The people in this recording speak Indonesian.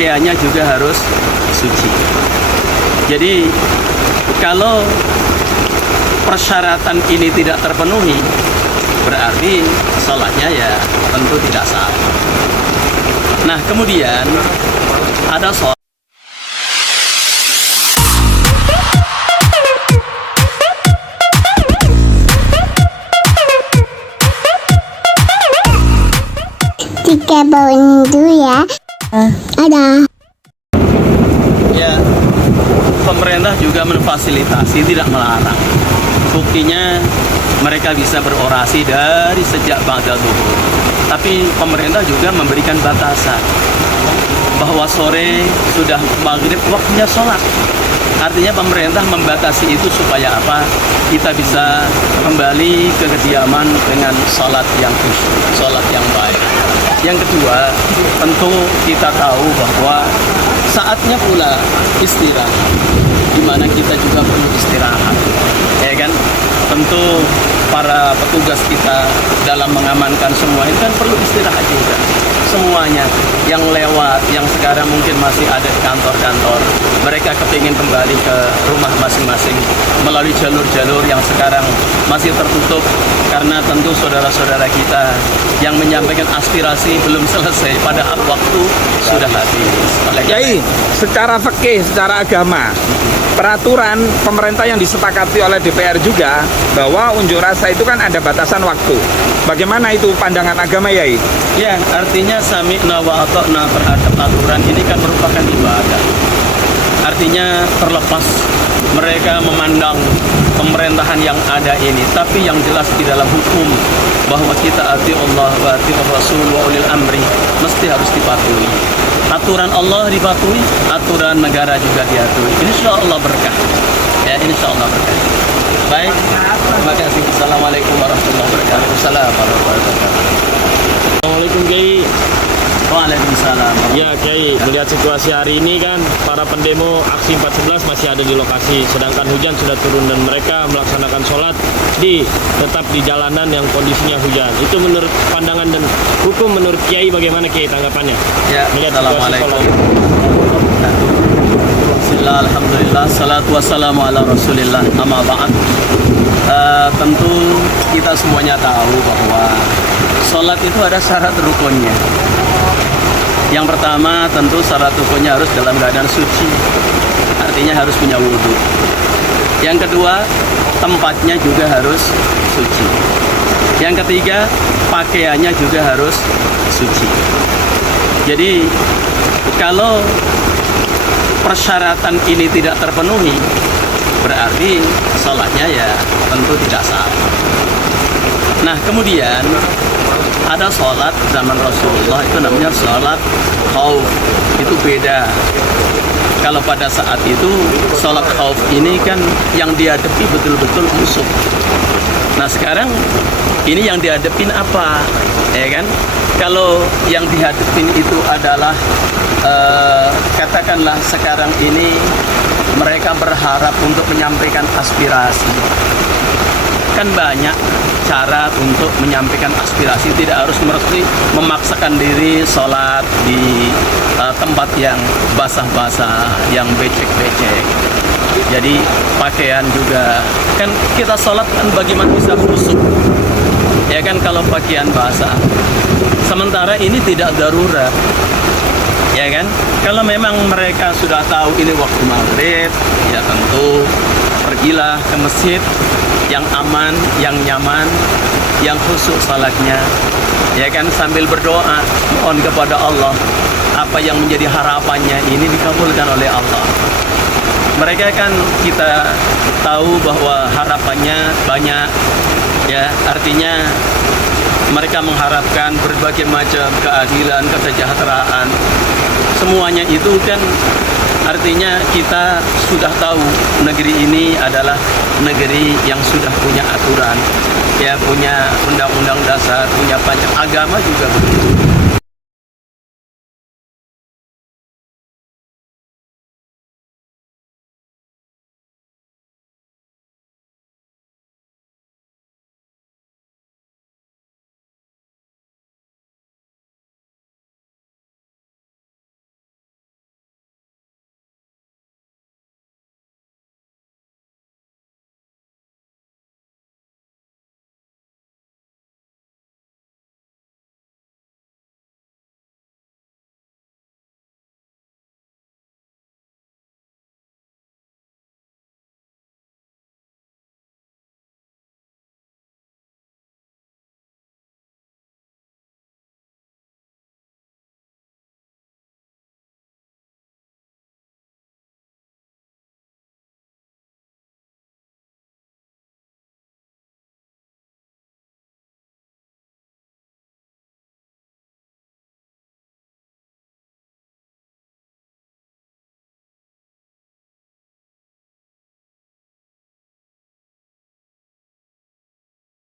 pakaiannya juga harus suci. Jadi kalau persyaratan ini tidak terpenuhi, berarti sholatnya ya tentu tidak sah. Nah kemudian ada sholat Tiga bawang dulu ya. Ada. ya, pemerintah juga memfasilitasi, tidak melarang. Buktinya mereka bisa berorasi dari sejak ba'da zuhur. Tapi pemerintah juga memberikan batasan bahwa sore sudah maghrib waktunya sholat. Artinya pemerintah membatasi itu supaya apa? Kita bisa kembali ke kediaman dengan sholat yang khusyuk, sholat yang baik. Yang kedua, tentu kita tahu bahwa saatnya pula istirahat, di mana kita juga perlu istirahat, ya kan? Tentu para petugas kita dalam mengamankan semua itu kan perlu istirahat juga. Semuanya yang lewat, yang sekarang mungkin masih ada di kantor-kantor, mereka kepingin kembali ke rumah masing-masing melalui jalur-jalur yang sekarang masih tertutup, karena tentu saudara-saudara kita yang menyampaikan aspirasi belum selesai pada waktu sudah habis. Kiai, secara fikih, secara agama, peraturan pemerintah yang disepakati oleh DPR juga bahwa unjuk rasa itu kan ada batasan waktu. Bagaimana itu pandangan agama, Yai? Ya, artinya sami'na wa ata'na terhadap aturan ini kan merupakan ibadah. Artinya terlepas mereka memandang pemerintahan yang ada ini, tapi yang jelas di dalam hukum bahwa kita ati Allah wa ati Rasul wa ulil amri mesti harus dipatuhi. Aturan Allah dipatuhi, aturan negara juga diatuhi. Insya Allah berkah. Ya, insya Allah berkah. Baik, terima kasih. Assalamualaikum warahmatullahi wabarakatuh. Assalamualaikum warahmatullahi wabarakatuh. Assalamualaikum, Kiai. Waalaikumsalam. Ya, Kiai, melihat situasi hari ini kan para pendemo aksi 411 masih ada di lokasi, sedangkan hujan sudah turun dan mereka melaksanakan sholat tetap di jalanan yang kondisinya hujan. Itu menurut pandangan dan hukum menurut Kiai bagaimana, Kiai, tanggapannya? Ya, Melihat situasi assalamualaikum. sholat. Bismillah, alhamdulillah, salatu wassalamu ala rasulillah, amma ba'd. Tentu kita semuanya tahu bahwa sholat itu ada syarat rukunnya. Yang pertama tentu syarat rukunnya harus dalam keadaan suci, artinya harus punya wudhu. Yang kedua, tempatnya juga harus suci. Yang ketiga, pakaiannya juga harus suci. Jadi kalau persyaratan ini tidak terpenuhi, berarti sholatnya ya tentu tidak sah. Nah kemudian ada sholat zaman Rasulullah itu namanya sholat khauf. Itu beda. Kalau pada saat itu sholat khauf ini kan yang dihadapi betul-betul musuh. Nah sekarang ini yang dihadapin apa? Ya kan? Kalau yang dihadapin itu adalah katakanlah sekarang ini mereka berharap untuk menyampaikan aspirasi. Kan banyak cara untuk menyampaikan aspirasi, tidak harus mesti memaksakan diri sholat di tempat yang basah-basah, yang becek-becek. Jadi pakaian juga, kan kita sholat kan bagaimana bisa khusyuk, ya kan kalau pakaian basah. Sementara ini tidak darurat, ya kan? Kalau memang mereka sudah tahu ini waktu maghrib, ya tentu pergilah ke masjid yang aman, yang nyaman, yang khusyuk salatnya, ya kan, sambil berdoa mohon kepada Allah apa yang menjadi harapannya ini dikabulkan oleh Allah. Mereka kan kita tahu bahwa harapannya banyak, ya, artinya mereka mengharapkan berbagai macam keadilan, kesejahteraan. Semuanya itu kan artinya kita sudah tahu negeri ini adalah negeri yang sudah punya aturan, ya, punya undang-undang dasar, punya banyak agama juga begitu.